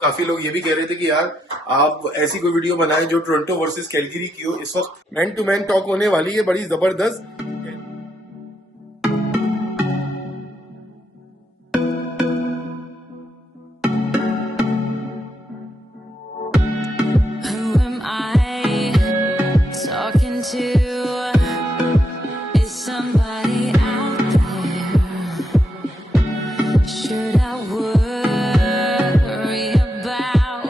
काफी लोग ये भी कह रहे थे कि यार आप ऐसी कोई वीडियो बनाएं जो टोरंटो वर्सेस कैलगरी की हो। इस वक्त मैन टू मैन टॉक होने वाली है, बड़ी जबरदस्त। Who am I talking to? Is somebody out there? Should I worry about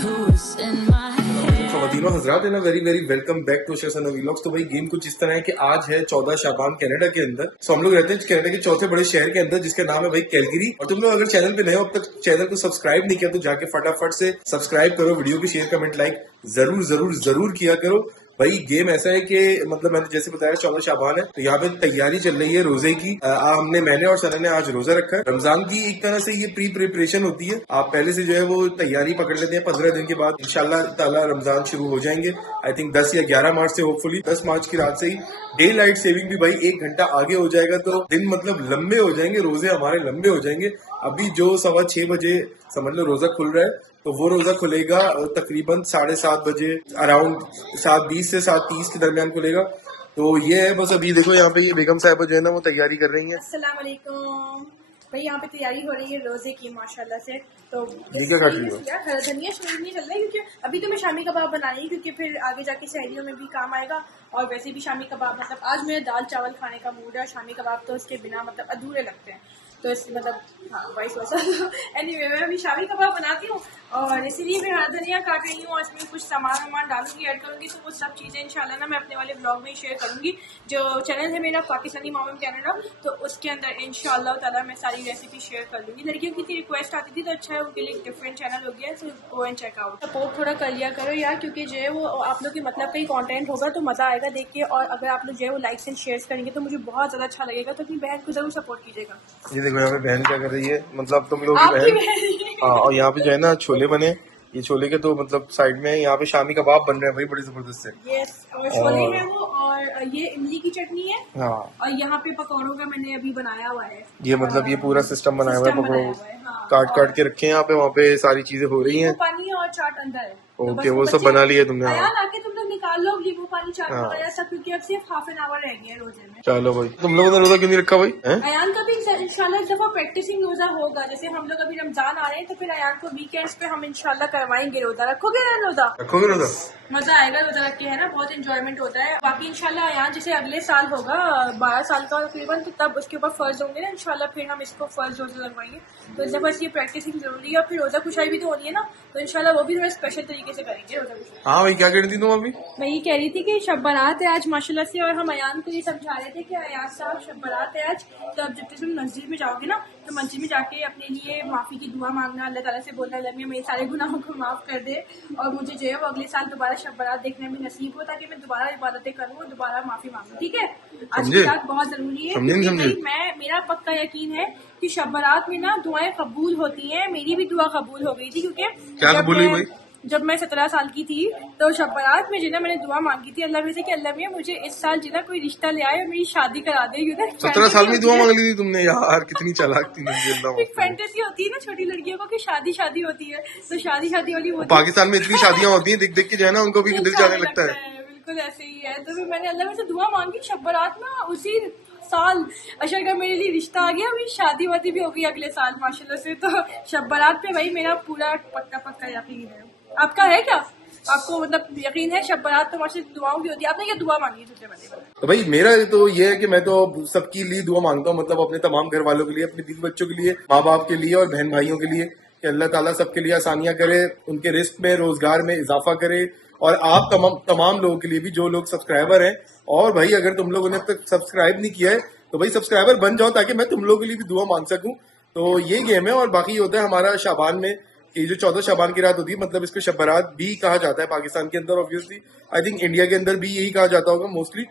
who's in my head? खवातीनो हजरात है ना, very very welcome back to session vlogs. तो भाई गेम कुछ इस तरह है कि आज है 14 शाबान कनाडा के अंदर। तो हम लोग रहते हैं कनाडा के चौथे बड़े शहर के अंदर जिसका नाम है भाई कैलगरी। और तुम लोग अगर चैनल पे नए हो, अब तक चैनल को सब्सक्राइब नहीं किया तो जाके फटाफट से सब्सक्राइब करो, वीडियो को शेयर कमेंट लाइक जरूर जरूर जरूर किया करो। भाई गेम ऐसा है कि मतलब मैंने जैसे बताया 14 शाबान है, तो यहाँ पे तैयारी चल रही है रोजे की। मैंने और सना ने आज रोजा रखा है। रमजान की एक तरह से ये प्री प्रिपरेशन होती है। आप पहले से जो है वो तैयारी पकड़ लेते हैं। 15 दिन के बाद इंशाल्लाह ताला रमजान शुरू हो जाएंगे। आई थिंक 10 या 11 मार्च से, होपफुली 10 मार्च की रात से ही डे लाइट सेविंग भी भाई 1 घंटा आगे हो जाएगा। तो दिन मतलब लंबे हो जाएंगे, रोजे हमारे लंबे हो जाएंगे। अभी जो 6:15 बजे समझ लो रोजा खुल रहा है, तो वो रोजा खुलेगा तकरीबन 7:30 बजे, अराउंड 7:20 से 7:30 के दरमियान खुलेगा। तो ये है बस। अभी देखो यहाँ पे ये बेगम साहिबा जो है ना वो तैयारी कर रही है। अस्सलाम वालेकुम भाई, यहाँ पे तैयारी हो रही है रोजे की माशाल्लाह से। तो ये क्या काट रही हो? यार हरा धनिया शुरू नहीं चल रहा है, क्योंकि अभी तो मैं शामी कबाब बना रही हूँ, क्योंकि फिर आगे जाके सहरियों में भी काम आएगा। और वैसे भी शामी कबाब मतलब आज मेरा दाल चावल खाने का मूड है। शामी कबाब तो उसके बिना मतलब अधूरे लगते हैं, तो इस मतलब हाँ वाइस वर्सा। एनीवे मैं अभी शामी कबाब बनाती हूँ और इसीलिए मैं हरा धनिया काट रही हूँ और इसमें कुछ सामान डालूंगी, ऐड करूंगी। तो वो सब चीज़ें इंशाल्लाह ना मैं अपने वाले ब्लॉग में शेयर करूंगी। जो चैनल है मेरा पाकिस्तानी मॉम कनाडा, तो उसके अंदर इंशाल्लाह ताला मैं सारी रेसिपी शेयर कर लूंगी। लड़कियों की थी रिक्वेस्ट आती थी, तो अच्छा है उनके लिए डिफरेंट चैनल हो गया है, तो go and check out. Support थोड़ा कर लिया करो यार, क्योंकि जो है वो आप लोग के मतलब का ही कॉन्टेंट होगा तो मज़ा आएगा देख के। और अगर आप लोग जो है वो लाइक्स एंड शेयर करेंगे तो मुझे बहुत ज़्यादा अच्छा लगेगा। तो अपनी बहन को जरूर सपोर्ट कीजिएगा। ये देखो यहाँ पे बहन क्या कर रही है, मतलब तुम लोग आपकी बहन। बहन हाँ, और यहाँ पे जो है ना छोले बने, ये छोले के तो मतलब साइड में यहाँ पे शामी कबाब बन रहे हैं भाई, बड़ी जबरदस्त से। यस, और छोले हैं वो, और ये इमली की चटनी है। हाँ, और यहाँ पे पकौड़ों का मैंने अभी बनाया हुआ है। ये मतलब ये पूरा सिस्टम बनाया हुआ है। सिस्टम बनाया पकड़ो हुआ है, हाँ। काट काट के रखे हैं यहाँ पे, वहाँ पे सारी चीजें हो रही हैं। नींबू पानी और चाट अंदर है। तो ओके, बस वो सब बच्चे- बना लिया तुमने। हाँ, अयान आके तुम लोग निकाल लो नींबू पानी चाट हाँ। वगैरह सब, क्योंकि अब सिर्फ हाफ एन आवर रह गया है रोजे में। चलो भाई। तुम लोगों ने रोजा क्यों नहीं रखा भाई? हैं? अयान का भी इंशाल्लाह एक दफा प्रैक्टिसिंग रोजा होगा। जैसे हम लोग अभी रमजान आ रहे हैं, तो फिर अयान को वीकेंड्स पे हम इंशाल्लाह करवाएंगे रोजा। रखोगे ना रोजा? रखोगे रोजा? मजा आएगा रोजा रख के, है ना, बहुत इंजॉयमेंट होता है। बाकी इंशाल्लाह अयान जैसे अगले साल होगा 12 साल का तकरीबन, तो तब उसके ऊपर फर्ज होंगे ना इंशाल्लाह, फिर हम इसको फर्ज रोजा लगवाएंगे। तो इस दफा ये प्रैक्टिसिंग जरूरी है। और फिर रोजा खुशाई भी तो होनी है ना, तो इंशाल्लाह वो भी थोड़ा स्पेशल तरीके से करेंगे रोजा खुशाई। हाँ भाई, क्या कर रही थी तुम अभी? मैं ये कह रही थी कि शब बारात है आज माशाल्लाह से, और हम अयान को ये समझा रहे थे कि अयान साहब शब बारात है आज, तो अब जब तुम मस्जिद में जाओगे ना, तो मस्जिद में जाके अपने लिए माफ़ी की दुआ मांगना, अल्लाह ताला से बोलना अल्लाह मियां मेरे सारे गुनाहों को माफ़ कर दे, और मुझे जो है वो अगले साल दोबारा शब बारात देखने में नसीब हो, ताकि मैं दोबारा इबादतें करूँ और दोबारा माफ़ी मांगूँ। ठीक है, आज की रात बहुत ज़रूरी है, समझे? क्योंकि मेरा पक्का यकीन है कि शब बारात में ना दुआएं कबूल होती हैं। मेरी भी दुआ कबूल हो गई थी, क्योंकि क्या कबूल हुई भाई? जब मैं 17 साल की थी, तो शब बारात में जिन्हें मैंने दुआ मांगी थी अल्लाह में से कि अल्लाह मियां मुझे इस साल जिन्हें कोई रिश्ता ले आए और मेरी शादी करा दे। 17 साल में दुआ मांग ली थी तुमने? यार कितनी चालाक थी। एक फैंटेसी होती है ना छोटी लड़कियों को कि शादी होती है, तो शादी वाली वो पाकिस्तान में इतनी शादियां होती हैं, देख देख के जो है ना उनको भी दिल जाने लगता है। बिल्कुल ऐसे ही है। तो फिर मैंने अल्लाह में से दुआ मांगी शब बारात में उसी साल। अच्छा अगर मेरे लिए रिश्ता आ गया, मेरी शादी वादी भी हो गई अगले साल माशाल्लाह से। तो शब बारात पे भाई मेरा पूरा पक्का यकीन है। आपका है क्या? आपको मतलब यकीन है शब बारात तो माशाल्लाह दुआओं की होती है? आपने क्या दुआ मांगी सबसे पहले? तो भाई मेरा तो ये है कि मैं तो सबके लिए दुआ मांगता हूँ, मतलब अपने तमाम घर वालों के लिए, अपने बीवी बच्चों के लिए, माँ बाप के लिए और बहन भाइयों के लिए, कि अल्लाह ताला सबके लिए आसानियां करे, उनके रिस्क में रोजगार में इजाफा करे। और आप तमाम लोगों के लिए भी जो लोग सब्सक्राइबर हैं, और भाई अगर तुम लोगों ने अब तक सब्सक्राइब नहीं किया है तो भाई सब्सक्राइबर बन जाओ, ताकि मैं तुम लोगों के लिए भी दुआ मांग सकूं। तो ये गेम है। और बाकी होता है हमारा शाबान में कि जो 14 शाबान की रात होती है, मतलब इसको शब बारात भी कहा जाता है पाकिस्तान के अंदर, ऑब्वियसली आई थिंक इंडिया के अंदर भी यही कहा जाता होगा मोस्टली।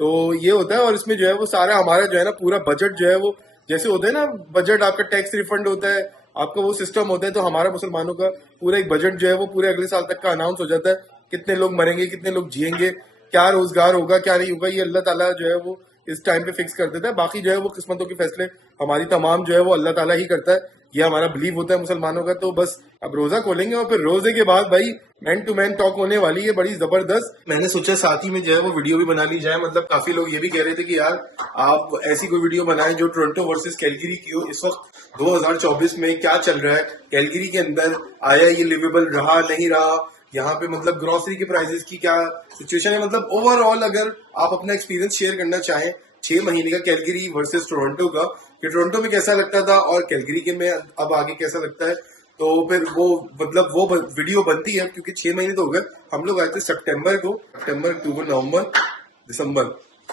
तो ये होता है, और इसमें जो है वो सारा हमारा जो है ना पूरा बजट जो है वो, जैसे होता है ना बजट, आपका टैक्स रिफंड होता है, आपका वो सिस्टम होता है। तो हमारा मुसलमानों का पूरा एक बजट जो है वो पूरे अगले साल तक का अनाउंस हो जाता है। कितने लोग मरेंगे, कितने लोग जिएंगे, क्या रोजगार होगा, क्या नहीं होगा, ये अल्लाह ताला जो है वो इस टाइम पे फिक्स कर देता है। बाकी जो है वो किस्मतों के फैसले हमारी तमाम जो है वो अल्लाह ताला ही करता है, ये हमारा बिलीव होता है मुसलमानों का। तो बस अब रोजा खोलेंगे और फिर रोजे के बाद भाई मैन टू मैन टॉक होने वाली है बड़ी जबरदस्त। मैंने सोचा साथ ही में जो है वो वीडियो भी बना ली जाए। मतलब काफी लोग ये भी कह रहे थे कि यार आप ऐसी कोई वीडियो बनाएं जो टोरंटो वर्सेस कैलगरी की हो। इस वक्त 2024 में क्या चल रहा है कैलगरी के अंदर, आया ये लिवेबल रहा नहीं रहा, यहाँ पे मतलब ग्रोसरी के प्राइसेस की क्या सिचुएशन है। मतलब ओवरऑल अगर आप अपना एक्सपीरियंस शेयर करना चाहें 6 महीने का कैलगरी वर्सेस टोरंटो का, कि टोरंटो में कैसा लगता था और कैलगरी के में अब आगे कैसा लगता है, तो फिर वो मतलब वो वीडियो बनती है। क्योंकि 6 महीने तो हो गए, हम लोग आए थे सितंबर को, सितंबर, अक्टूबर, नवंबर, दिसंबर,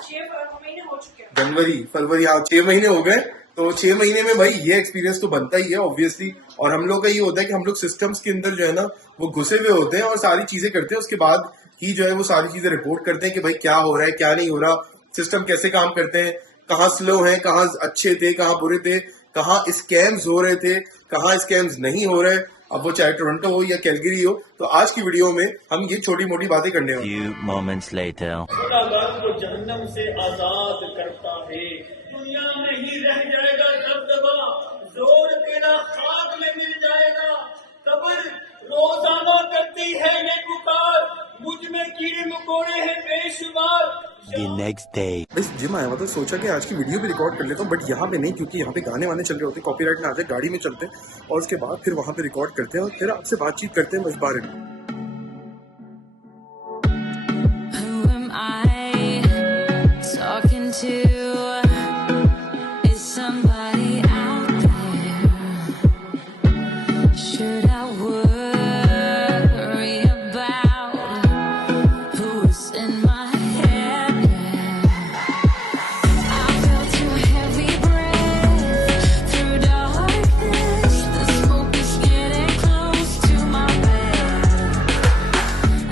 6 महीने हो चुके हैं, जनवरी, फरवरी, हाँ 6 महीने हो गए। तो 6 महीने में भाई ये एक्सपीरियंस तो बनता ही है ऑब्वियसली। और हम लोग का ये होता है कि हम लोग सिस्टम्स के अंदर जो है ना वो घुसे हुए होते हैं और सारी चीजें करते हैं, उसके बाद ही जो है वो सारी चीजें रिपोर्ट करते हैं कि भाई क्या हो रहा है क्या नहीं हो रहा, सिस्टम कैसे काम करते हैं, कहाँ स्लो हैं, कहाँ अच्छे थे, कहाँ बुरे थे, कहाँ स्कैम्स हो रहे थे, कहाँ स्कैम्स नहीं हो रहे, अब वो चाहे टोरंटो हो या कैलगरी हो। तो आज की वीडियो में हम ये छोटी मोटी बातें करने वाले हैं। Few moments later. खुदाबंद को जहन्नम से आजाद करता है, दुनिया में ही रह जाएगा दबदबा, जोर तेरा खाक में मिल जाएगा, कब्र रोजाना करती है ये पुकार, मुझ में कीड़े मकोड़े हैं बेशुमार। The next day. बस जिम आया हुआ तो सोचा कि आज की वीडियो भी रिकॉर्ड कर लेता हूँ, बट यहाँ पे नहीं, क्योंकि यहाँ पे गाने वाने चल रहे होते हैं, कॉपीराइट ना आ जाए, गाड़ी में चलते हैं और उसके बाद फिर वहाँ पे रिकॉर्ड करते हैं और फिर आपसे बातचीत करते हैं बस बारे में। Who am I talking to? Is somebody out there? Should I worry about who's in my head? I felt your heavy breath through darkness. The smoke is getting close to my bed.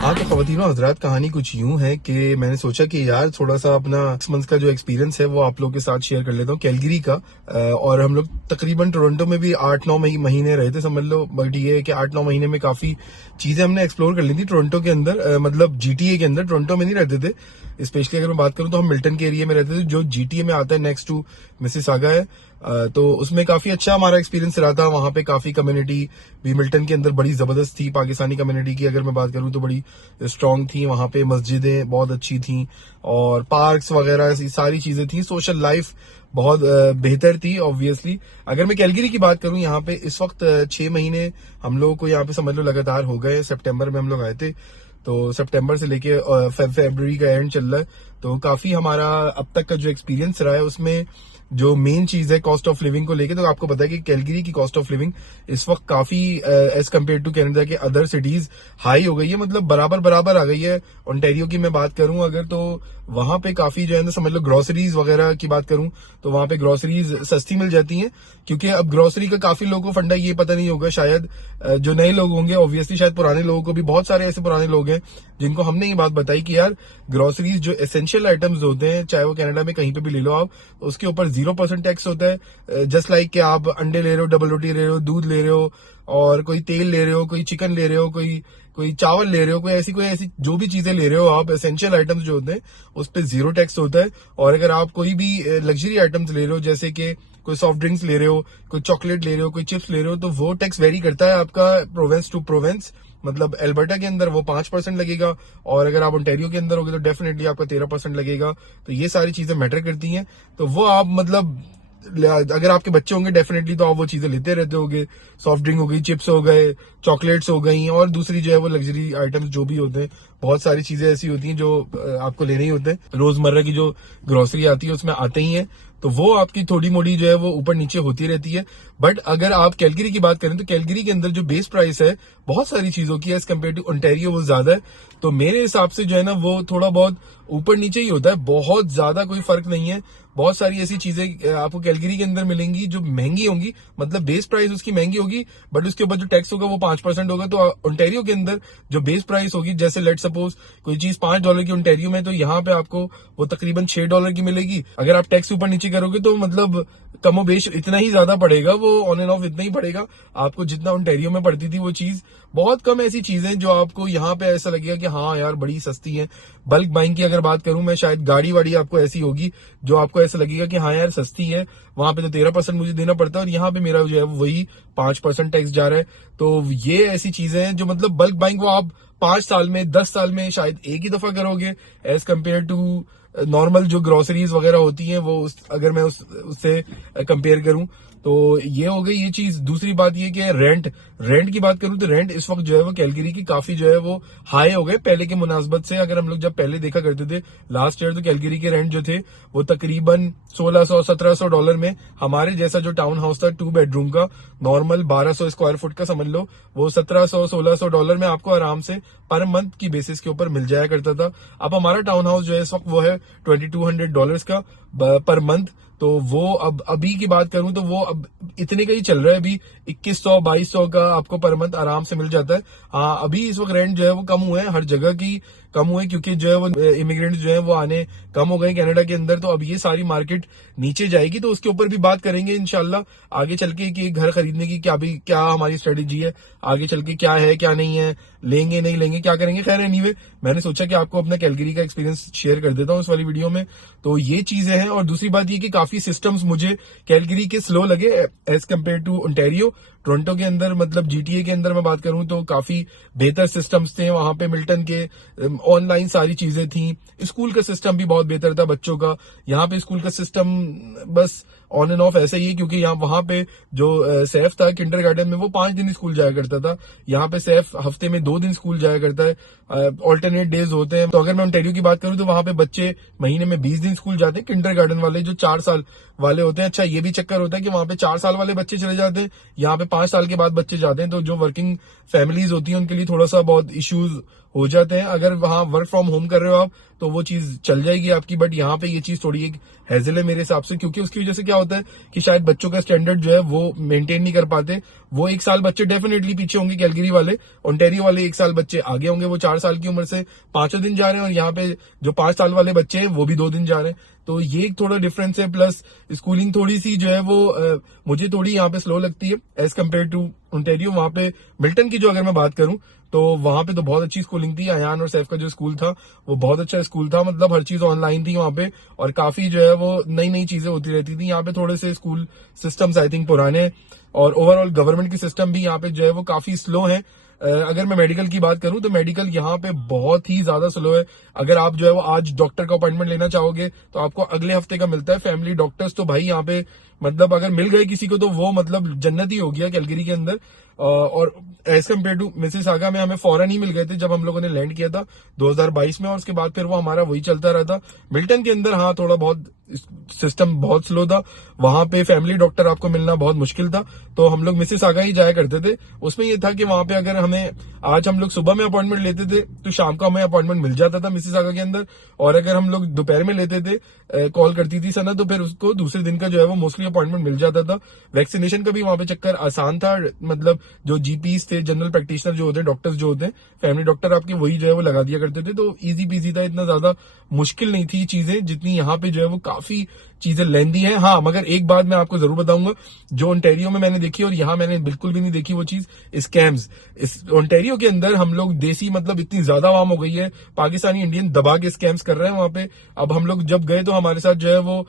हाँ तो ख़वातीनो हज़रात, कहानी कुछ यूं है कि मैंने सोचा कि यार थोड़ा सा अपना 6 मंथ्स का जो एक्सपीरियंस है वो आप लोगों के साथ शेयर कर लेता हूँ कैलगरी का। और हम लोग तकरीबन टोरंटो में भी 8-9 महीने रहे थे समझ लो, बट ये है कि 8-9 महीने में काफी चीजें हमने एक्सप्लोर कर ली थी टोरंटो के अंदर, मतलब जीटीए के अंदर। टोरंटो में नहीं रहते थे, स्पेशली अगर मैं बात करूं तो हम मिल्टन के एरिया में रहते थे जो जीटीए में आता है, नेक्स्ट टू मिसिसागा है। तो उसमें काफी अच्छा हमारा एक्सपीरियंस रहा था। वहां पे काफी कम्युनिटी भी मिल्टन के अंदर बड़ी जबरदस्त थी। पाकिस्तानी कम्युनिटी की अगर मैं बात करूं तो बड़ी स्ट्रांग थी। वहां पे मस्जिदें बहुत अच्छी थी और पार्क्स वगैरह ऐसी सारी चीजें थी। सोशल लाइफ बहुत बेहतर थी ऑब्वियसली। अगर मैं कैलगरी की बात करूं, यहाँ पे इस वक्त 6 महीने हम लोगों को यहाँ पे समझ लो लगातार हो गए। सितंबर में हम लोग आए थे, तो सितंबर से लेके फरवरी का एंड चल रहा है। तो काफी हमारा अब तक का जो एक्सपीरियंस रहा है उसमें जो मेन चीज है कॉस्ट ऑफ लिविंग को लेके, तो आपको पता है कि कैलगरी की कॉस्ट ऑफ लिविंग इस वक्त काफी एज कम्पेयर टू कनाडा के अदर सिटीज हाई हो गई है, मतलब बराबर आ गई है। ओंटारियो की मैं बात करूं अगर, तो वहां पे काफी जो है ना समझ लो ग्रोसरीज वगैरह की बात करूं तो वहां पे ग्रोसरीज सस्ती मिल जाती हैं। क्योंकि अब ग्रोसरी का काफी लोगों को फंडा ये पता नहीं होगा, शायद जो नए लोग होंगे ऑब्वियसली, शायद पुराने लोगों को भी, बहुत सारे ऐसे पुराने लोग हैं जिनको हमने ये बात बताई कि यार ग्रोसरीज जो एसेंशियल आइटम्स होते हैं, चाहे वो कनाडा में कहीं पे भी ले लो आप, उसके ऊपर 0% टैक्स होता है। जस्ट लाइक कि आप अंडे ले रहे हो, डबल रोटी ले रहे हो, दूध ले रहे हो और कोई तेल ले रहे हो, कोई चिकन ले रहे हो, कोई चावल ले रहे हो, कोई ऐसी जो भी चीजें ले रहे हो आप, एसेंशियल आइटम्स जो होते हैं उस पर 0 टैक्स होता है। और अगर आप कोई भी लग्जरी आइटम्स ले रहे हो, जैसे कि कोई सॉफ्ट ड्रिंक्स ले रहे हो, कोई चॉकलेट ले रहे हो, कोई चिप्स ले रहे हो, तो वो टैक्स वेरी करता है आपका प्रोविंस टू प्रोविंस। मतलब एल्बर्टा के अंदर वो 5% लगेगा और अगर आप ओंटारियो के अंदर होगे तो डेफिनेटली आपका 13% लगेगा। तो ये सारी चीजें मैटर करती हैं। तो वो आप मतलब अगर आपके बच्चे होंगे डेफिनेटली तो आप वो चीजें लेते रहते होगे। सॉफ्ट ड्रिंक हो गई, चिप्स हो गए, चॉकलेट्स हो गई और दूसरी जो है वो लग्जरी आइटम्स जो भी होते हैं, बहुत सारी चीजें ऐसी होती हैं जो आपको लेने ही होते हैं। रोजमर्रा की जो ग्रोसरी आती है उसमें आते ही है, तो वो आपकी थोड़ी मोड़ी जो है वो ऊपर नीचे होती रहती है। बट अगर आप कैलगरी की बात करें तो कैलगरी के अंदर जो बेस प्राइस है बहुत सारी चीजों की एज कम्पेयर टू ओंटारियो वो ज्यादा है। तो मेरे हिसाब से जो है ना वो थोड़ा बहुत ऊपर नीचे ही होता है, बहुत ज्यादा कोई फर्क नहीं है। बहुत सारी ऐसी चीजें आपको कैलगरी के अंदर मिलेंगी जो महंगी होंगी, मतलब बेस प्राइस उसकी महंगी होगी, बट उसके ऊपर जो टैक्स होगा वो 5% होगा। तो ओंटारियो के अंदर जो बेस प्राइस होगी, जैसे लेट सपोज कोई चीज $5 की ओंटारियो में, तो यहाँ पे आपको वो तकरीबन $6 की मिलेगी। अगर आप टैक्स ऊपर नीचे करोगे तो मतलब कमोबेश इतना ही ज्यादा पड़ेगा, वो ऑन एंड ऑफ इतना ही पड़ेगा आपको जितना ओंटारियो में पड़ती थी वो चीज। बहुत कम ऐसी चीजें जो आपको यहाँ पे ऐसा लगेगा कि हाँ यार बड़ी सस्ती है। बल्क बाइंग की अगर बात करूं मैं, शायद गाड़ी वाड़ी आपको ऐसी होगी जो आपको ऐसा लगेगा कि हाँ यार सस्ती है, वहां पे तो 13% मुझे देना पड़ता है और यहाँ पे मेरा जो है वही 5% टैक्स जा रहा है। तो ये ऐसी चीजें हैं जो मतलब बल्क बाइंग वो आप 5 साल में 10 साल में शायद एक ही दफा करोगे, एज कम्पेयर टू नॉर्मल जो ग्रोसरीज वगैरह होती हैं वो अगर मैं उससे कंपेयर करूं तो ये हो गई ये चीज। दूसरी बात ये कि रेंट की बात करूं तो रेंट इस वक्त जो है वो कैलगरी की काफी जो है वो हाई हो गए पहले के मुनासबत से। अगर हम लोग जब पहले देखा करते थे लास्ट ईयर, तो कैलगरी के रेंट जो थे वो तकरीबन $1600-1700 में, हमारे जैसा जो टाउन हाउस था 2 बेडरूम का नॉर्मल 1200 स्क्वायर फुट का समझ लो, वो $1700-1600 में आपको आराम से पर मंथ की बेसिस के ऊपर मिल जाया करता था। अब हमारा टाउन हाउस जो है इस वक्त वो है $2200 का पर मंथ। तो वो अब अभी की बात करूं तो वो अब इतने का ही चल रहा है, अभी 2100-2200 का आपको पर मंथ आराम से मिल जाता है। हाँ अभी इस वक्त रेंट जो है वो कम हुए हैं, हर जगह की कम हुए, क्योंकि जो है वो इमिग्रेंट्स जो है वो आने कम हो गए कनाडा के अंदर। तो अब ये सारी मार्केट नीचे जाएगी, तो उसके ऊपर भी बात करेंगे इंशाल्लाह आगे चल के कि घर खरीदने की क्या हमारी स्ट्रेटेजी है, आगे चल के क्या है क्या नहीं है, लेंगे नहीं लेंगे क्या करेंगे। खैर एनीवे मैंने सोचा कि आपको अपना कैलगरी का एक्सपीरियंस शेयर कर देता हूँ इस वाली वीडियो में। तो ये चीजें हैं। और दूसरी बात ये कि काफी सिस्टम्स मुझे कैलगरी के स्लो लगे as compare to Ontario. Toronto के अंदर मतलब जीटीए के अंदर मैं बात करूं तो काफी बेहतर सिस्टम्स थे वहां पे, मिल्टन के ऑनलाइन सारी चीजें थी, स्कूल का सिस्टम भी बहुत बेहतर था बच्चों का। यहाँ पे स्कूल का सिस्टम बस ऑन एंड ऑफ ऐसा ही है, क्योंकि यहाँ वहां पे जो सैफ था किंडरगार्टन में वो 5 दिन स्कूल जाया करता था, यहाँ पे सैफ हफ्ते में 2 दिन स्कूल जाया करता है, ऑल्टरनेट डेज होते हैं। तो अगर मैं ओंटारियो की बात करूं तो वहां पे बच्चे महीने में 20 दिन स्कूल जाते हैं, किंडरगार्टन वाले जो 4 साल वाले होते हैं। अच्छा ये भी चक्कर होता है कि वहां पे 4 साल वाले बच्चे चले जाते हैं, यहाँ पे 5 साल के बाद बच्चे जाते हैं। तो जो वर्किंग फैमिलीज होती हैं उनके लिए थोड़ा सा बहुत इश्यूज हो जाते हैं। अगर वहां वर्क फ्रॉम होम कर रहे हो आप तो वो चीज चल जाएगी आपकी, बट यहाँ पे ये चीज थोड़ी एक हैजल है मेरे हिसाब से, क्योंकि उसकी वजह से क्या होता है कि शायद बच्चों का स्टैंडर्ड जो है वो मेंटेन नहीं कर पाते। वो 1 साल बच्चे डेफिनेटली पीछे होंगे कैलगरी वाले, ओंटारियो वाले 1 साल बच्चे आगे होंगे, वो 4 साल की उम्र से 5 दिन जा रहे हैं, और यहाँ पे जो 5 साल वाले बच्चे हैं वो भी 2 दिन जा रहे हैं। तो ये एक थोड़ा डिफरेंस है। प्लस स्कूलिंग थोड़ी सी जो है वो मुझे थोड़ी यहाँ पे स्लो लगती है एज कम्पेयर टू ओंटारियो। वहां पे मिल्टन की जो अगर मैं बात करूं तो वहां पे तो बहुत अच्छी स्कूलिंग थी। अयान और सैफ का जो स्कूल था वो बहुत अच्छा स्कूल था, मतलब हर चीज ऑनलाइन थी वहां पे, और काफी जो है वो नई नई चीजें होती रहती थी। यहाँ पे थोड़े से स्कूल सिस्टम्स आई थिंक पुराने, और ओवरऑल गवर्नमेंट की सिस्टम भी यहाँ पे जो है वो काफी स्लो है। अगर मैं मेडिकल की बात करूं तो मेडिकल यहाँ पे बहुत ही ज्यादा स्लो है। अगर आप जो है वो आज डॉक्टर का अपॉइंटमेंट लेना चाहोगे तो आपको अगले हफ्ते का मिलता है। फैमिली डॉक्टर्स तो भाई यहाँ पे मतलब अगर मिल गए किसी को तो वो मतलब जन्नत ही हो गया कैलगरी के अंदर। और एज कम्पेयर टू मिसिसागा में हमें फौरन ही मिल गए थे जब हम लोगों ने लैंड किया था 2022 में, और उसके बाद फिर वो हमारा वही चलता रहा था। मिल्टन के अंदर हाँ थोड़ा बहुत सिस्टम बहुत स्लो था, वहां पे फैमिली डॉक्टर आपको मिलना बहुत मुश्किल था, तो हम लोग मिसिसागा ही जाया करते थे। उसमें ये था कि वहां पे अगर हमें आज हम लोग सुबह में अपॉइंटमेंट लेते थे तो शाम को हमें अपॉइंटमेंट मिल जाता था मिसिसागा के अंदर, और अगर हम लोग दोपहर में लेते थे कॉल करती थी सना तो फिर उसको दूसरे दिन का जो है वो मोस्टली अपॉइंटमेंट मिल जाता था। वैक्सीनेशन का भी वहां पे चक्कर आसान था, मतलब जो जीपीज थे, जनरल प्रैक्टिशनर जो होते हैं, डॉक्टर्स जो होते हैं, फैमिली डॉक्टर आपके वही जो है वो लगा दिया करते थे, तो इजी पीजी था, इतना ज्यादा मुश्किल नहीं थी चीजें जितनी यहाँ पे जो है वो काफी चीजें लेंदी है। हाँ मगर एक बात मैं आपको जरूर बताऊंगा जो ओंटारियो में मैंने देखी और यहाँ मैंने बिल्कुल भी नहीं देखी वो चीज, स्कैम्स। इस ओंटारियो के अंदर हम लोग देसी मतलब इतनी ज्यादा आवाम हो गई है, पाकिस्तानी इंडियन दबा के स्कैम्स कर रहे हैं वहां पे। अब हम लोग जब गए तो हमारे साथ जो है वो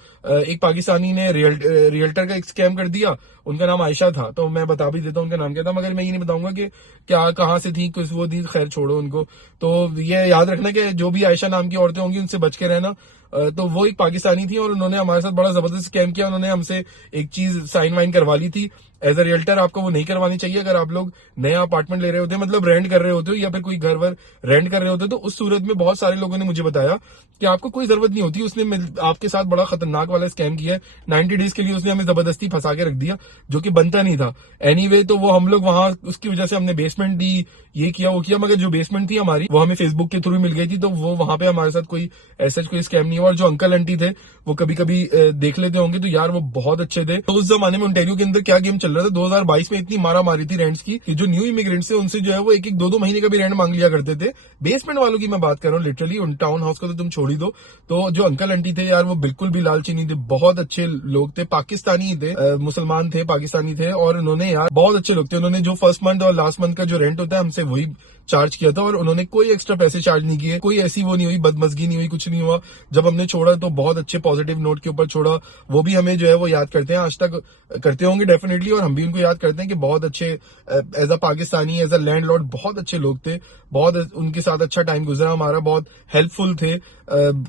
एक पाकिस्तानी ने रियल्टर का एक स्कैम कर दिया, उनका नाम आयशा था, तो मैं बता भी देता हूँ उनका नाम क्या था, मगर मैं ये नहीं बताऊंगा कि क्या कहाँ से थी कुछ वो थी, खैर छोड़ो उनको। तो ये याद रखना कि जो भी आयशा नाम की औरतें होंगी उनसे बच के रहना। तो वो एक पाकिस्तानी थी और उन्होंने हमारे साथ बड़ा जबरदस्त स्कैम किया। उन्होंने हमसे एक चीज साइन वाइन करवा ली थी एज अ रियल्टर आपको वो नहीं करवानी चाहिए। अगर आप लोग नया अपार्टमेंट ले रहे होते हैं, मतलब रेंट कर रहे होते हो या फिर कोई घर वर रेंट कर रहे होते हो, तो उस सूरत में बहुत सारे लोगों ने मुझे बताया कि आपको कोई जरूरत नहीं होती। उसने आपके साथ बड़ा खतरनाक वाला स्कैम किया है। 90 डेज के लिए उसने हमें जबरदस्ती फंसा के रख दिया, जो कि बनता नहीं था। एनीवे तो वो हम लोग वहां उसकी वजह से हमने बेसमेंट दी, ये किया वो किया, मगर जो बेसमेंट थी हमारी वो हमें फेसबुक के थ्रू मिल गई थी, तो वो वहां पे हमारे साथ कोई ऐसा कोई स्कैम नहीं हुआ। और जो अंकल आंटी थे वो कभी कभी देख लेते होंगे, तो यार वो बहुत अच्छे थे। तो उस जमाने में ओंटारियो के अंदर क्या गेम चल रहा था, 2022 में इतनी मारा मारी थी रेंट्स की कि जो न्यू इमिग्रेंट्स थे उनसे जो है वो एक 2 महीने का भी रेंट मांग लिया करते थे। बेसमेंट वालों की मैं बात कर रहा हूँ, लिटरली। उन टाउन हाउस को तो तुम छोड़ ही दो। तो जो अंकल आंटी थे यार वो बिल्कुल भी लालची नहीं थे, बहुत अच्छे लोग थे, पाकिस्तानी ही थे, मुसलमान थे, पाकिस्तानी थे। और उन्होंने यार बहुत अच्छे लोग थे। उन्होंने जो फर्स्ट मंथ और लास्ट मंथ का जो रेंट होता है हमसे वही चार्ज किया था, और उन्होंने कोई एक्स्ट्रा पैसे चार्ज नहीं किए। कोई ऐसी वो नहीं हुई, बदमजगी नहीं हुई, कुछ नहीं हुआ। जब हमने छोड़ा तो बहुत अच्छे पॉजिटिव नोट के ऊपर छोड़ा। वो भी हमें जो है वो याद करते हैं, आज तक करते होंगे डेफिनेटली, और हम भी उनको याद करते हैं कि बहुत अच्छे as a Pakistani, as a landlord बहुत अच्छे लोग थे। बहुत उनके साथ अच्छा टाइम गुजरा हमारा, बहुत हेल्पफुल थे।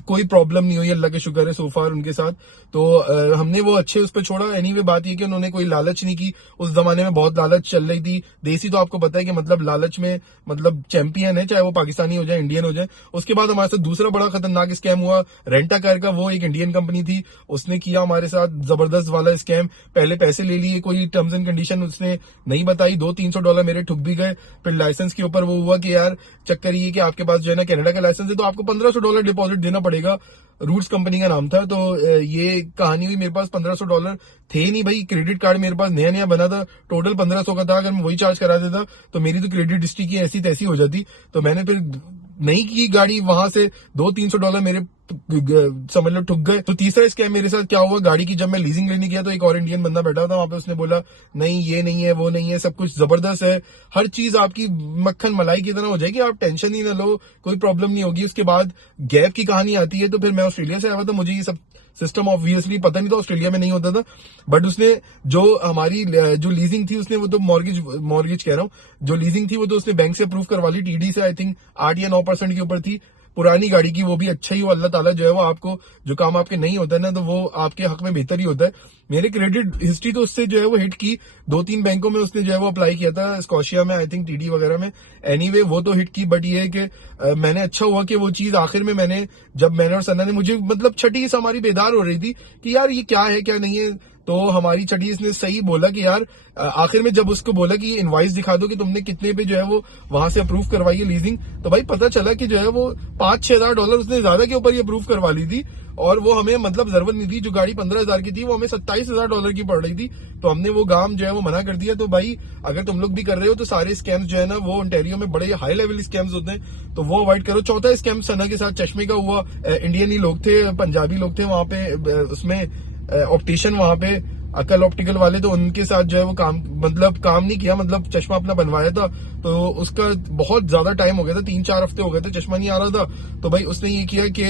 कोई प्रॉब्लम नहीं हुई, अल्लाह के शुक्र है सोफार उनके साथ। तो हमने वो अच्छे उस पर छोड़ा। एनीवे बात ये कि उन्होंने कोई लालच नहीं की। उस जमाने में बहुत लालच चल रही थी। देसी तो आपको पता है कि मतलब लालच में मतलब चैंपियन है, चाहे वो पाकिस्तानी हो जाए, इंडियन हो जाए। उसके बाद हमारे साथ दूसरा बड़ा खतरनाक स्कैम हुआ रेंटा कार का। वो एक इंडियन कंपनी थी, उसने किया हमारे साथ जबरदस्त वाला स्कैम। पहले पैसे ले लिए, कोई टर्म्स एंड कंडीशन उसने नहीं बताई, $200-300 मेरे ठुक भी गए। फिर लाइसेंस के ऊपर वो हुआ कि यार चक्कर ये कि आपके पास जो है ना कनाडा का लाइसेंस है, तो आपको $1500 डिपॉजिट देना पड़ेगा। रूट्स कंपनी का नाम था। तो ये कहानी हुई, मेरे पास $1500 थे नहीं भाई। क्रेडिट कार्ड मेरे पास नया नया बना था, टोटल 1500 का था। अगर मैं वही चार्ज करा देता तो मेरी तो क्रेडिट हिस्ट्री की ऐसी तैसी हो जाती। तो मैंने फिर नहीं की गाड़ी, वहां से $200-300 मेरे समझ लो ठुक गए। तो तीसरा स्कैम मेरे साथ क्या हुआ, गाड़ी की जब मैं लीजिंग लेने गया तो एक और इंडियन बंदा बैठा था वहां पे। उसने बोला नहीं ये नहीं है, वो नहीं है, सब कुछ जबरदस्त है, हर चीज आपकी मक्खन मलाई की तरह हो जाएगी, आप टेंशन ही ना लो, कोई प्रॉब्लम नहीं होगी। उसके बाद गैप की कहानी आती है। तो फिर मैं ऑस्ट्रेलिया से आया था, मुझे ये सब सिस्टम ऑब्वियसली पता नहीं था, ऑस्ट्रेलिया में नहीं होता था। बट उसने जो हमारी जो लीजिंग थी, उसने वो तो मॉर्गेज कह रहा हूँ, जो लीजिंग थी वो तो उसने बैंक से अप्रूव करवा ली। टीडी से आई थिंक 8 या 9% के ऊपर थी पुरानी गाड़ी की। वो भी अच्छा ही हो, अल्लाह ताला जो है वो आपको जो काम आपके नहीं होता है ना, तो वो आपके हक में बेहतर ही होता है। मेरे क्रेडिट हिस्ट्री तो उससे जो है वो हिट की, 2-3 बैंकों में उसने जो है वो अप्लाई किया था, स्कॉशिया में आई थिंक, टीडी वगैरह में। एनीवे वो तो हिट की। बट ये है कि मैंने अच्छा हुआ कि वो चीज आखिर में मैंने और सन्ना ने, मुझे मतलब छठी हमारी बेदार हो रही थी कि यार ये क्या है क्या नहीं है। तो हमारी छठी इसने सही बोला कि यार आखिर में जब उसको बोला कि इनवाइस दिखा दो कि तुमने कितने पे जो है वो वहां से अप्रूव करवाई है लीजिंग, तो भाई पता चला कि जो है वो $5-6 उसने ज्यादा के ऊपर ही अप्रूव करवा ली थी। और वो हमें मतलब जरूरत नहीं थी। जो गाड़ी 15,000 की थी वो हमें $27,000 की पड़ रही थी। तो हमने वो काम जो है वो मना कर दिया। तो भाई अगर तुम लोग भी कर रहे हो तो सारे स्कैम्स जो है ना वो ओंटारियो में बड़े हाई लेवल स्कैम्स होते हैं, तो वो अवॉइड करो। चौथा स्कैम सना के साथ चश्मे का हुआ। इंडियन ही लोग थे, पंजाबी लोग थे वहां पे, उसमें ऑप्टिशियन वहां पे अकल ऑप्टिकल वाले, तो उनके साथ जो है वो काम नहीं किया, मतलब चश्मा अपना बनवाया था। तो उसका बहुत ज्यादा टाइम हो गया था, 3-4 हफ्ते हो गए थे, चश्मा नहीं आ रहा था। तो भाई उसने ये किया कि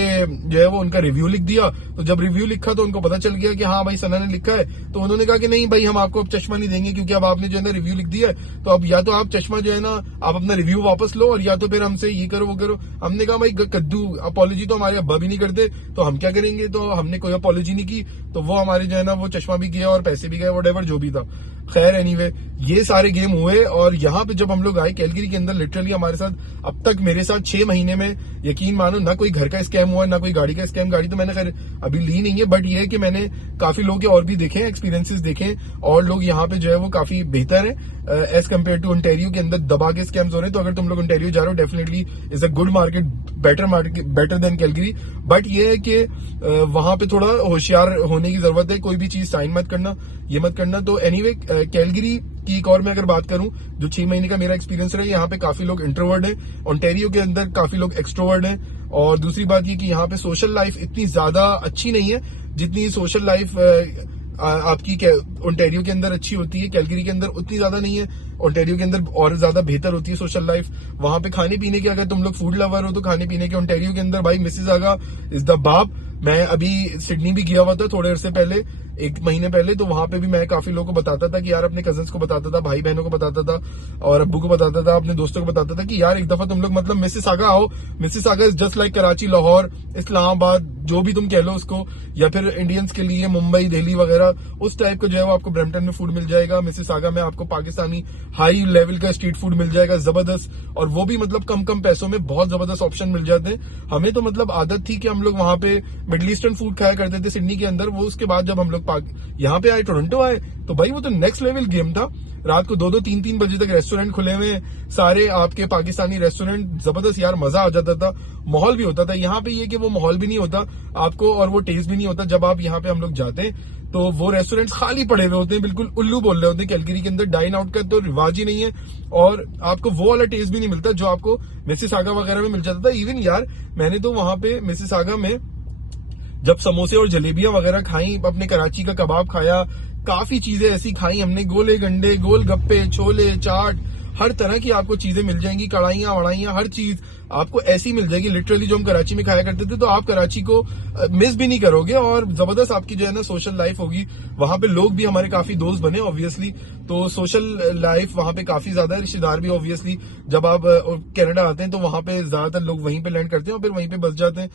जो है वो उनका रिव्यू लिख दिया। तो जब रिव्यू लिखा तो उनको पता चल गया कि हाँ भाई सना ने लिखा है। तो उन्होंने कहा कि नहीं भाई हम आपको अब चश्मा नहीं देंगे, क्योंकि अब आपने जो है ना रिव्यू लिख दिया है। तो अब या तो आप चश्मा जो है ना आप अपना रिव्यू वापस लो, और या तो फिर हमसे ये करो वो करो। हमने कहा भाई कद्दू, अपॉलोजी तो हमारे अब्बा भी नहीं करते, तो हम क्या करेंगे। तो हमने कोई अपॉलोजी नहीं की। तो वो हमारे जो है ना वो चश्मा भी गया और पैसे भी गए, व्हाटएवर जो भी था। खैर एनीवे ये सारे गेम हुए। और यहाँ पे जब हम लोग आए कैलगरी के अंदर, लिटरली हमारे साथ अब तक मेरे साथ 6 महीने में यकीन मानो ना कोई घर का स्कैम हुआ ना कोई गाड़ी का स्कैम। गाड़ी तो मैंने खैर अभी ली नहीं है, बट ये है कि मैंने काफी लोग के और भी देखे, एक्सपीरियंसेस देखे, और लोग यहाँ पे जो है वो काफी बेहतर है एज कम्पेयर टू ओंटारियो के अंदर दबा के स्कैम्स हो रहे हैं। तो अगर तुम लोग ओंटारियो जा रहे हो, definitely is a good market, better than Calgary. But ये है कि वहां पे थोड़ा होशियार होने की जरूरत है, कोई भी चीज साइन मत करना, ये मत करना। तो एनीवे कैलगरी की एक और मैं अगर बात करूं, जो 6 महीने का मेरा एक्सपीरियंस रहा है, यहाँ पे काफी लोग इंट्रोवर्ट हैं, ओंटारियो के अंदर काफी लोग एक्सट्रोवर्ट हैं। और दूसरी बात ये कि यहाँ पे सोशल लाइफ इतनी ज्यादा अच्छी नहीं है जितनी सोशल लाइफ आपकी ओंटारियो के अंदर अच्छी होती है। कैलगरी के अंदर उतनी ज्यादा नहीं है, ओंटारियो के अंदर और ज्यादा बेहतर होती है सोशल लाइफ। वहां पे खाने पीने के, अगर तुम लोग फूड लवर हो तो खाने पीने के ओंटारियो के अंदर भाई मिसिसागा इज द बाप। मैं अभी सिडनी भी गया हुआ था थोड़े अरसे पहले, 1 महीने पहले, तो वहां पे भी मैं काफी लोगों को बताता था कि यार, अपने कजन्स को बताता था, भाई बहनों को बताता था और अब्बू को बताता था, अपने दोस्तों को बताता था कि यार एक दफा तुम लोग मतलब मिसिसागा आओ। Mississauga is just like Karachi, Lahore, Islamabad, जो भी तुम कह लो उसको, या फिर इंडियंस के लिए मुंबई, दिल्ली वगैरह उस टाइप का जो है वो आपको ब्रैम्पटन में फूड मिल जाएगा। मिसिसागा में आपको पाकिस्तानी हाई लेवल का स्ट्रीट फूड मिल जाएगा जबरदस्त, और वो भी मतलब कम कम पैसों में बहुत जबरदस्त ऑप्शन मिल जाते हैं। हमें तो मतलब आदत थी कि हम लोग वहां पे मिडल ईस्टर्न फूड खाया करते थे सिडनी के अंदर। वो उसके बाद जब हम लोग यहाँ पे आए, टोरंटो आए, तो भाई वो तो नेक्स्ट लेवल गेम था। रात को 2-2, 3-3 बजे तक रेस्टोरेंट खुले हुए, सारे आपके पाकिस्तानी रेस्टोरेंट, जबरदस्त यार, मजा आ जाता था, माहौल भी होता था। यहाँ पे ये कि वो माहौल भी नहीं होता आपको और वो टेस्ट भी नहीं होता। जब आप यहाँ पे हम लोग जाते हैं तो वो रेस्टोरेंट्स खाली पड़े हुए होते हैं, बिल्कुल उल्लू बोल रहे होते हैं। कैलगरी के अंदर डाइन आउट का तो रिवाज ही नहीं है और आपको वो वाला टेस्ट भी नहीं मिलता जो आपको मिसिसागा वगैरह में मिल जाता था। इवन यार, मैंने तो वहां पे मिसिसागा में जब समोसे और जलेबियां वगैरह खाई, अपने कराची का कबाब खाया, काफी चीजें ऐसी खाई हमने, गोले गंडे, गोल गप्पे, छोले, चाट, हर तरह की आपको चीजें मिल जाएंगी, कढ़ाइयां वढ़ाइयां, हर चीज आपको ऐसी मिल जाएगी लिटरली जो हम कराची में खाया करते थे। तो आप कराची को मिस भी नहीं करोगे और जबरदस्त आपकी जो है ना सोशल लाइफ होगी। वहां पे लोग भी हमारे काफी दोस्त बने ऑब्वियसली, तो सोशल लाइफ वहां पे काफी ज्यादा है। रिश्तेदार भी ऑब्वियसली जब आप कनाडा आते हैं तो वहां पे ज्यादातर लोग वहीं पे लैंड करते हैं और फिर वहीं पे बस जाते हैं।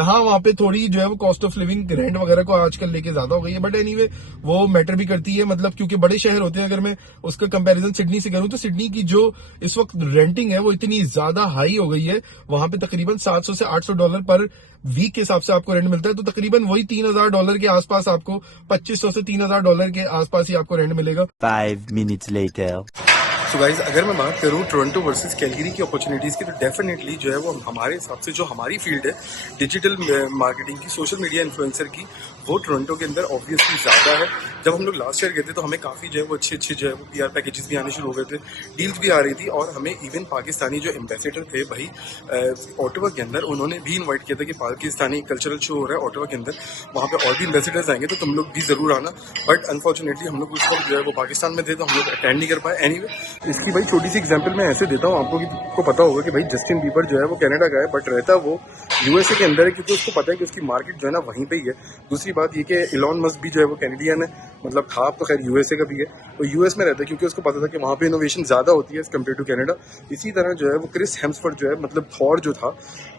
हाँ, वहां पे थोड़ी जो है वो कॉस्ट ऑफ लिविंग, रेंट वगैरह को आजकल लेके ज्यादा हो गई है, बट एनीवे वो मैटर भी करती है, मतलब क्योंकि बड़े शहर होते हैं। अगर मैं उसका कंपैरिजन सिडनी से करूं तो सिडनी की जो इस वक्त रेंटिंग है वो इतनी ज्यादा हाई हो गई है, वहां पे तकरीबन $700 से $800 पर वीक के हिसाब से आपको रेंट मिलता है। तो तकरीबन वही $3000 के आसपास, आपको $2500 से $3000 के आसपास ही आपको रेंट मिलेगा। 5 minutes later. सो गाइज, अगर मैं बात करूं टोरंटो वर्सेस कैलगरी की अपॉर्चुनिटीज की, तो डेफिनेटली जो है वो हमारे हिसाब से जो हमारी फील्ड है डिजिटल मार्केटिंग की, सोशल मीडिया इन्फ्लुएंसर की, वो टोरंटो के अंदर ऑब्वियसली ज्यादा है। जब हम लोग लास्ट ईयर गए थे तो हमें काफी जो है वो अच्छे जो है वो PR पैकेजेस भी आने शुरू हो गए थे, डील्स भी आ रही थी, और हमें इवन पाकिस्तानी जो एम्बेसडर थे भाई ओटावा के अंदर, उन्होंने भी इन्वाइट किया था कि पाकिस्तानी कल्चरल शो हो रहा है ओटावा के अंदर, वहाँ पे और भी एम्बेसडर्स आएंगे तो तुम लोग भी जरूर आना। बट अनफॉर्चुनेटली हम लोग उस वक्त जो है वो पाकिस्तान में थे तो हम लोग अटेंड नहीं कर पाए। एनीवे, इसकी भाई छोटी सी एग्जांपल मैं ऐसे देता हूँ आपको कि आपको पता होगा कि भाई जस्टिन बीबर जो है वो कनाडा का है, बट रहता वो USA के अंदर है, क्योंकि उसको पता है कि उसकी मार्केट जो है ना वहीं पे ही है। दूसरी बात ये कि इलॉन मस्क भी जो है वो कैनेडियन है, मतलब था तो खैर USA का भी है, तो US में रहता है क्योंकि उसको पता था कि वहाँ पे इनोवेशन ज्यादा होती है एज कम्पेयर टू कनाडा। इसी तरह जो है वो क्रिस हेम्सवर्थ जो है, मतलब थॉर जो था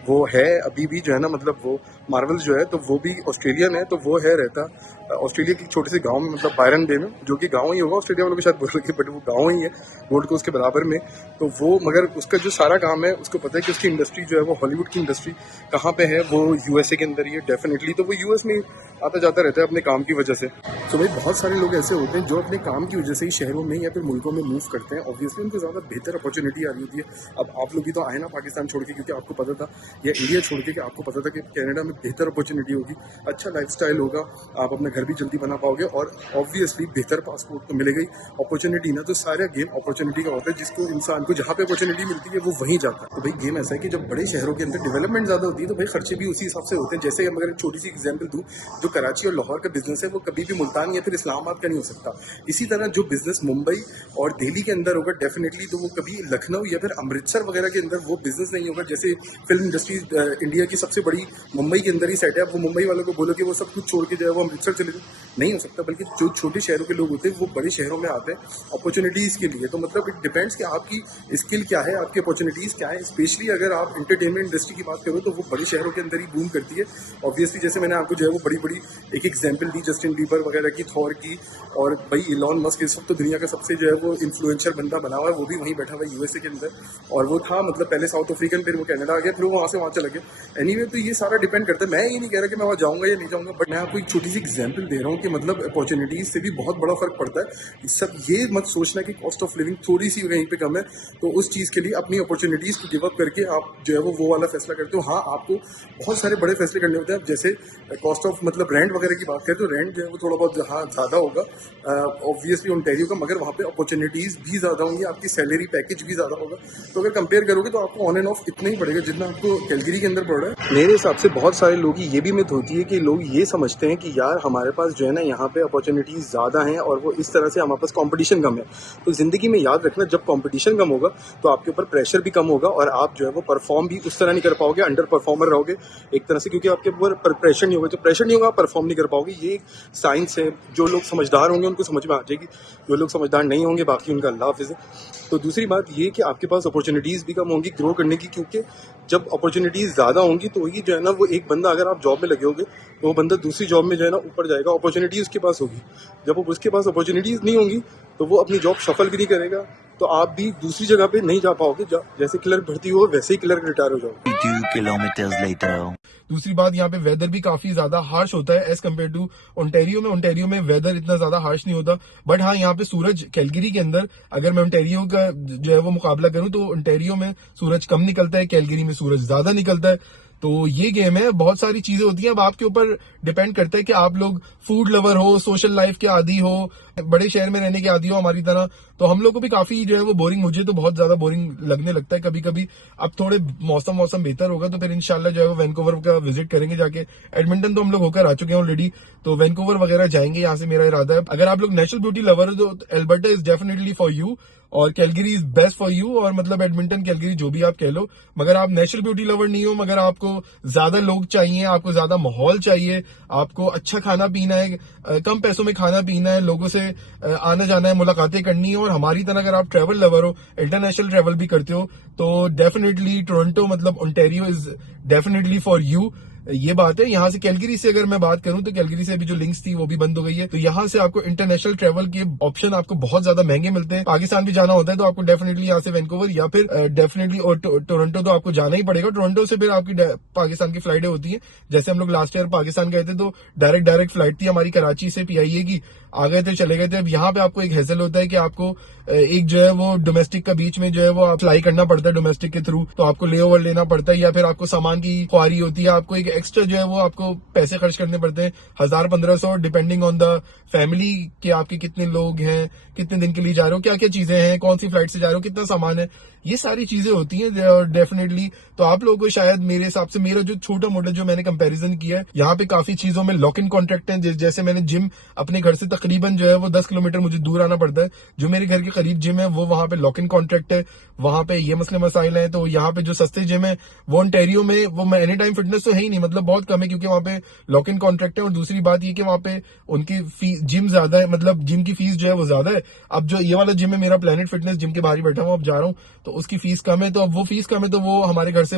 वो है अभी भी जो है ना, मतलब वो मार्वल जो है तो वो भी ऑस्ट्रेलियन है, तो वो है रहता ऑस्ट्रेलिया के छोटे से गांव में, मतलब बायरन बे में, जो कि गांव ही होगा, ऑस्ट्रेलिया वालों के शायद बोल रहे, बट वो गांव ही है गोल्ड कोस्ट के बराबर में। तो वो मगर उसका जो सारा काम है उसको पता है कि उसकी इंडस्ट्री जो है वो हॉलीवुड की इंडस्ट्री कहाँ पे है, वो USA के अंदर ही है डेफिनेटली। तो वो US में आता जाता रहता है अपने काम की वजह से। तो भाई बहुत सारे लोग ऐसे होते हैं जो अपने काम की वजह से ही शहरों में या फिर मुल्कों में मूव करते हैं, ऑब्वियसली उनको ज़्यादा बेहतर अपॉर्चुनिटी आ रही होती है। अब आप लोग भी तो आए ना पाकिस्तान छोड़ के, क्योंकि आपको पता था, या इंडिया छोड़ के, कि आपको पता था कि कनाडा में बेहतर अपॉर्चुनिटी होगी, अच्छा लाइफस्टाइल होगा, आप अपना घर भी जल्दी बना पाओगे और ऑब्वियसली बेहतर पासपोर्ट तो मिलेगा ही। अपॉर्चुनिटी ना, तो सारा गेम अपॉर्चुनिटी का होता है, जिसको इंसान को जहाँ पे अपॉर्चुनिटी मिलती है वो वहीं जाता है। तो भाई गेम ऐसा है कि जब बड़े शहरों के अंदर डेवलपमेंट ज़्यादा होती है तो भाई खर्चे भी उसी हिसाब से होते हैं। जैसे अगर एक छोटी सी एग्जाम्पल दूँ, जो कराची और लाहौर का बिजनेस है वो कभी भी मुल्तान या फिर इस्लामाबाद का नहीं हो सकता। इसी तरह जो बिजनेस मुंबई और दिल्ली के अंदर होगा डेफिनेटली, तो वो कभी लखनऊ या फिर अमृतसर वगैरह के अंदर वो बिजनेस नहीं होगा। जैसे फिल्म इंडस्ट्री इंडिया की सबसे बड़ी मुंबई के अंदर ही सेट है, अब वो मुंबई वालों को बोलो कि वो सब कुछ छोड़ के जो है वो अमृतसर चले जाए, नहीं हो सकता। बल्कि जो छोटे शहरों के लोग होते हैं वो बड़े शहरों में आते हैं अपॉर्चुनिटीज़ के लिए। तो मतलब इट डिपेंड्स कि आपकी स्किल क्या है, आपकी अपॉर्चुनिटीज़ क्या है। स्पेशली अगर आप इंटरटेनमेंट इंडस्ट्री की बात करो तो वो बड़े शहरों के अंदर ही बूम करती है ऑब्वियसली। जैसे मैंने आपको जो है वो बड़ी बड़ी एक एग्जाम्पल दी जस्टिन बीबर वगैरह की, थॉर की, और भाई इलॉन मस्क इस वक्त तो दुनिया का सबसे जो है वो इन्फ्लुएंसर बंदा बना हुआ है, वो भी वहीं बैठा हुआ है USA के अंदर। और वो था मतलब पहले साउथ अफ्रीकन, फिर वो कनाडा आ गया, फिर वो वहाँ से वहाँ चला गया। एनीवे, तो ये सारा डिपेंड करता है। मैं ये नहीं कह रहा कि मैं वहाँ जाऊँगा या नहीं जाऊँगा, बट मैं आपको एक छोटी सी एग्जाम्पल दे रहा हूँ कि मतलब अपॉर्चुनिटीज़ से भी बहुत बड़ा फर्क पड़ता है। सब ये मत सोचना कि कॉस्ट ऑफ लिविंग थोड़ी सी कहीं पे कम है तो उस चीज़ के लिए अपनी अपॉर्चुनिटीज़ को गिव अप करके आप जो है वो वाला फैसला करते हो। हाँ, आपको बहुत सारे बड़े फैसले करने होते हैं। जैसे कॉस्ट ऑफ मतलब रेंट वगैरह की बात करें तो रेंट जो है वो थोड़ा बहुत हाँ ज़्यादा होगा ऑब्वियसली ओंटारियो का, मगर वहाँ पे अपॉर्चुनिटीज़ भी ज़्यादा होंगी, आपकी सैलरी पैकेज भी ज़्यादा होगा। तो अगर कंपेयर करोगे तो आपको ऑन एंड ऑफ इतना ही पड़ेगा जितना आपको कैलगरी के अंदर पड़ रहा है। मेरे हिसाब से बहुत सारे लोग ये भी मिथ होती है कि लोग ये समझते हैं कि यार हमारे पास जो है ना यहाँ पे अपॉर्चुनिटीज़ ज़्यादा हैं और वो इस तरह से हमारे पास कंपटीशन कम है। तो ज़िंदगी में याद रखना, जब कंपटीशन कम होगा तो आपके ऊपर प्रेशर भी कम होगा और आप जो है वो परफॉर्म भी उस तरह नहीं कर पाओगे, अंडर परफॉर्मर रहोगे एक तरह से, क्योंकि आपके ऊपर प्रेशर नहीं होगा। जब प्रेशर नहीं होगा आप परफॉर्म नहीं कर पाओगे। ये एक साइंस है। जो लोग समझदार होंगे उनको समझ में आ जाएगी, जो लोग समझदार नहीं होंगे बाकी उनका अल्लाह हाफिज़ है। तो दूसरी बात ये कि आपके पास अपॉर्चुनिटीज़ भी कम होंगी ग्रो करने की, क्योंकि जब अपॉर्चुनिटीज़ ज़्यादा होंगी तो वही जो है ना वो एक बंदा, अगर आप जॉब में लगे होगे तो वो बंदा दूसरी जॉब में जो है ना ऊपर जाएगा, अपॉर्चुनिटीज़ उसके पास होगी। जब उसके पास अपॉर्चुनिटीज़ नहीं होंगी तो वो अपनी जॉब शफल भी नहीं करेगा, तो आप भी दूसरी जगह पे नहीं जा पाओगे। जैसे क्लर्क भर्ती हो वैसे ही क्लर्क रिटायर हो जाओगे। 2 kilometers later. दूसरी बात, यहाँ पे वेदर भी काफी ज्यादा हार्श होता है एज कम्पेयर टू ओंटारियो में वेदर इतना ज्यादा हार्श नहीं होता। बट हाँ, यहाँ पे सूरज कैलगरी के अंदर, अगर मैं ओंटारियो का जो है वो मुकाबला करूँ तो ओंटारियो में सूरज कम निकलता है, कैलगरी में सूरज ज्यादा निकलता है। तो ये गेम है, बहुत सारी चीजें होती हैं। अब आपके ऊपर डिपेंड करता है कि आप लोग फूड लवर हो, सोशल लाइफ के आदी हो, बड़े शहर में रहने के आदी हो हमारी तरह। तो हम लोग को भी काफी जो है वो बोरिंग, मुझे तो बहुत ज्यादा बोरिंग लगने लगता है कभी कभी। अब थोड़े मौसम बेहतर होगा तो फिर इंशाल्लाह जो है वो वैंकूवर का विजिट करेंगे जाके। एडमिंटन तो हम लोग होकर आ चुके हैं ऑलरेडी, तो वैंकूवर वगैरह जाएंगे, यहाँ से मेरा इरादा है। अगर आप लोग नेचुरल ब्यूटी लवर हो तो Alberta is definitely for you और Calgary is best for you, और मतलब एडमिंटन, कैलगरी जो भी आप कह लो। मगर आप नेचुरल ब्यूटी लवर नहीं हो, मगर आपको ज्यादा लोग चाहिए, आपको ज्यादा माहौल चाहिए, आपको अच्छा खाना पीना है, कम पैसों में खाना पीना है, लोगों से आना जाना है, मुलाकातें करनी है, और हमारी तरह अगर आप ट्रैवल लवर हो, इंटरनेशनल ट्रैवल भी करते हो, तो डेफिनेटली टोरंटो मतलब Ontario is definitely for you. ये बात है। यहाँ से कैलगरी से अगर मैं बात करूं तो कैलगरी से अभी जो लिंक्स थी वो भी बंद हो गई है। तो यहाँ से आपको इंटरनेशनल ट्रैवल के ऑप्शन आपको बहुत ज्यादा महंगे मिलते हैं। पाकिस्तान भी जाना होता है तो आपको डेफिनेटली यहाँ से वैंकूवर या फिर डेफिनेटली और टोरंटो तो आपको जाना ही पड़ेगा। टोरंटो से फिर आपकी पाकिस्तान की फ्लाइटें होती हैं। जैसे हम लोग लास्ट ईयर पाकिस्तान गए थे तो डायरेक्ट फ्लाइट थी हमारी कराची से PIA की, आ गए थे चले गए थे। अब यहाँ पे आपको एक हैसल होता है कि आपको एक जो है वो डोमेस्टिक का बीच में जो है वो अप्लाई करना पड़ता है डोमेस्टिक के थ्रू, तो आपको ले ओवर लेना पड़ता है, या फिर आपको सामान की ख्वारी होती है, आपको एक एक्स्ट्रा जो है वो आपको पैसे खर्च करने पड़ते हैं 1000-1500 डिपेंडिंग ऑन द फैमिली कि आपके कितने लोग हैं, कितने दिन के लिए जा रहे हो, क्या क्या चीजें हैं, कौन सी फ्लाइट से जा रहे हो, कितना सामान है, ये सारी चीजें होती हैं डेफिनेटली। तो आप लोगों को शायद मेरे हिसाब से मेरा जो छोटा मोटा जो मैंने कंपैरिजन किया है, यहाँ पे काफी चीजों में लॉक इन कॉन्ट्रैक्ट है। जैसे मैंने जिम अपने घर से तकरीबन जो है वो 10 किलोमीटर मुझे दूर आना पड़ता है, जो मेरे घर के करीब जिम है वो वहां पे लॉक इन कॉन्ट्रैक्ट है, वहां पे ये मसले मसाइल हैं। तो यहाँ पे जो सस्ते जिम है वो ओंटारियो में वो एनी टाइम फिटनेस तो है ही नहीं, मतलब बहुत कम है, क्योंकि वहां पे लॉक इन कॉन्ट्रैक्ट है। और दूसरी बात ये कि वहां पे उनकी जिम ज्यादा है, मतलब जिम की फीस जो है वो ज्यादा है। अब जो ये वाला जिम है मेरा प्लेनेट फिटनेस जिम के बाहर ही बैठा हूँ, अब जा रहा हूँ तो उसकी फीस कम है। तो अब वो फीस कम है तो वो हमारे घर से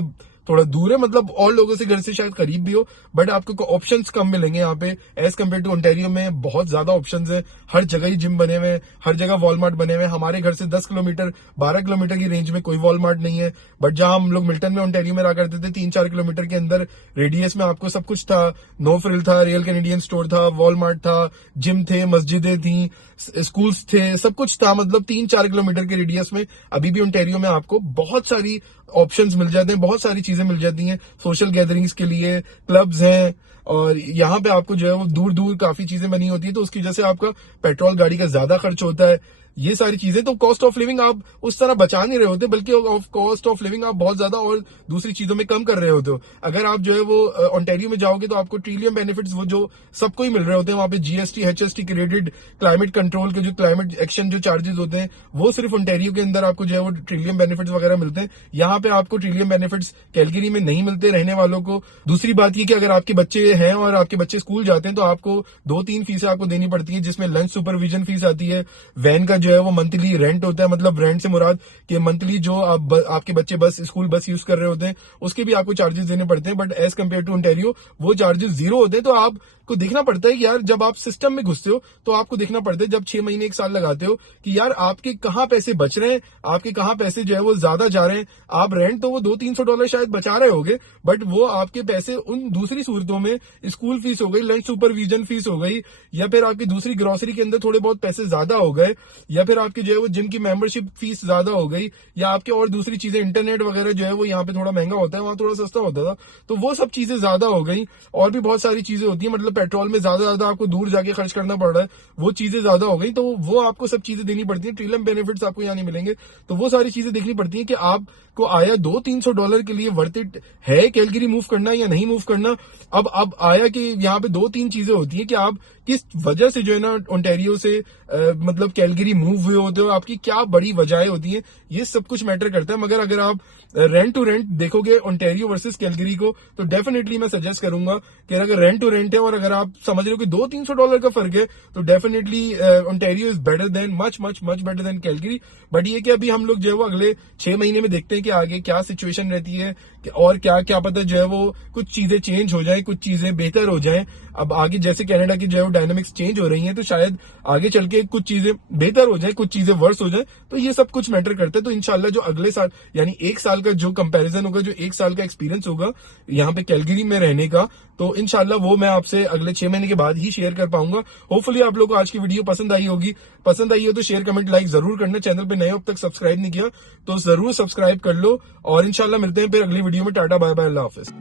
थोड़ा दूर है, मतलब और लोगों से घर से शायद करीब भी हो, बट आपको ऑप्शंस कम मिलेंगे यहाँ पे एज कम्पेयर टू ओंटारियो में। बहुत ज्यादा ऑप्शंस है, हर जगह ही जिम बने हुए हैं, हर जगह वॉलमार्ट बने हुए हैं। हमारे घर से 10 किलोमीटर 12 किलोमीटर की रेंज में कोई वॉलमार्ट नहीं है, बट जहां हम लोग मिल्टन में ओंटारियो में रहा करते थे 3-4 किलोमीटर के अंदर रेडियस में आपको सब कुछ था। नो फ्रिल था, रियल कैनेडियन स्टोर था, वॉलमार्ट था, जिम थे, मस्जिदें थी, स्कूल्स थे, सब कुछ था, मतलब 3-4 किलोमीटर के रेडियस में। अभी भी ओंटारियो में आपको बहुत सारी ऑप्शंस मिल जाते हैं, बहुत सारी चीजें मिल जाती हैं सोशल गैदरिंग्स के लिए, क्लब्स हैं, और यहाँ पे आपको जो है वो दूर दूर काफी चीजें बनी होती है, तो उसकी वजह से आपका पेट्रोल गाड़ी का ज्यादा खर्च होता है, ये सारी चीजें। तो कॉस्ट ऑफ लिविंग आप उस तरह बचा नहीं रहे होते, बल्कि कॉस्ट ऑफ लिविंग आप बहुत ज्यादा और दूसरी चीजों में कम कर रहे होते हो। अगर आप जो है वो ओंटारियो में जाओगे तो आपको ट्रिलियम बेनिफिट्स वो जो सबको ही मिल रहे होते हैं। वहां पे GST HST credit, climate control के जो क्लाइमेट एक्शन जो चार्जेस होते हैं वो सिर्फ ओंटारियो के अंदर आपको जो है वो ट्रिलियम बेनिफिट्स वगैरह मिलते हैं। यहाँ पे आपको ट्रिलियम बेनिफिट्स कैलगरी में नहीं मिलते रहने वालों को। दूसरी बात ये कि अगर आपके बच्चे हैं और आपके बच्चे स्कूल जाते हैं तो आपको 2-3 फीसें आपको देनी पड़ती है, जिसमें लंच सुपरविजन फीस आती है, वैन का जो है वो मंथली रेंट होता है, मतलब रेंट से मुराद कि मंथली जो आपके बच्चे स्कूल बस यूज कर रहे होते हैं उसके भी आपको चार्जेस देने पड़ते हैं। But as compare to Ontario वो चार्जेस 0 होते हैं। तो आपको देखना पड़ता है कि यार जब आप सिस्टम में घुसते हो तो आपको देखना पड़ता है, जब 6 महीने 1 साल लगाते हो, कि यार आपके कहाँ पैसे बच रहे हैं, आपके कहाँ पैसे जो है वो ज्यादा जा रहे हैं। आप रेंट तो वो $200-300 शायद बचा रहे होगे, बट वो आपके पैसे उन दूसरी सूरतों में, स्कूल फीस हो गई, लंच सुपरविजन फीस हो गई, या फिर आपकी दूसरी ग्रोसरी के अंदर थोड़े बहुत पैसे ज्यादा हो गए, या फिर आपकी जो है वो जिम की मेंबरशिप फीस ज्यादा हो गई, या आपके और दूसरी चीजें इंटरनेट वगैरह जो है वो यहाँ पे थोड़ा महंगा होता है, वहां थोड़ा सस्ता होता था, तो वो सब चीजें ज्यादा हो गई। और भी बहुत सारी चीजें होती है, मतलब पेट्रोल में ज्यादा आपको दूर जाके खर्च करना पड़ रहा है, वो चीजें ज्यादा हो गई, तो वो आपको सब चीजें देनी पड़ती है। ट्रिलियम बेनिफिट्स आपको यहाँ नहीं मिलेंगे, तो वो सारी चीजें देखनी पड़ती है कि आपको आया $200-300 के लिए वर्थ इट है कैलगरी मूव करना या नहीं मूव करना। अब आया कि यहाँ पे 2-3 चीजें होती है कि आप किस वजह से जो है ना ओंटारियो से मतलब कैलगरी मूव हुए होते हो, आपकी क्या बड़ी वजहें होती हैं, ये सब कुछ मैटर करता है। मगर अगर आप रेंट टू रेंट देखोगे ओंटारियो वर्सेस कैलगरी को, तो डेफिनेटली मैं सजेस्ट करूंगा कि अगर रेंट टू रेंट है और अगर आप समझ रहे हो कि $200-300 का फर्क है, तो definitely Ontario is better than much better than Calgary. But ये कि अभी हम लोग जो है वो अगले 6 महीने में देखते हैं कि आगे क्या सिचुएशन रहती है, और क्या पता जो है वो कुछ चीजें चेंज हो जाए, कुछ चीजें बेहतर हो जाए। अब आगे जैसे कनाडा की जो है वो डायनामिक्स चेंज हो रही है, तो शायद आगे चल के कुछ चीजें बेहतर हो जाए, कुछ चीजें वर्स हो जाए, तो ये सब कुछ मैटर करता है। तो इंशाल्लाह जो अगले साल यानी 1 साल का जो कंपैरिजन होगा, जो 1 साल का एक्सपीरियंस होगा यहाँ पे कैलगरी में रहने का, तो इंशाल्लाह वो मैं आपसे अगले 6 महीने के बाद ही शेयर कर पाऊंगा। होपफुली आप लोगों को आज की वीडियो पसंद आई होगी। पसंद आई हो तो शेयर, कमेंट, लाइक जरूर करना। चैनल पे नए हो अब तक सब्सक्राइब नहीं किया तो जरूर सब्सक्राइब कर लो, और इंशाल्लाह मिलते हैं फिर अगली वीडियो में। टाटा बाय बाय, अल्लाह हाफिज।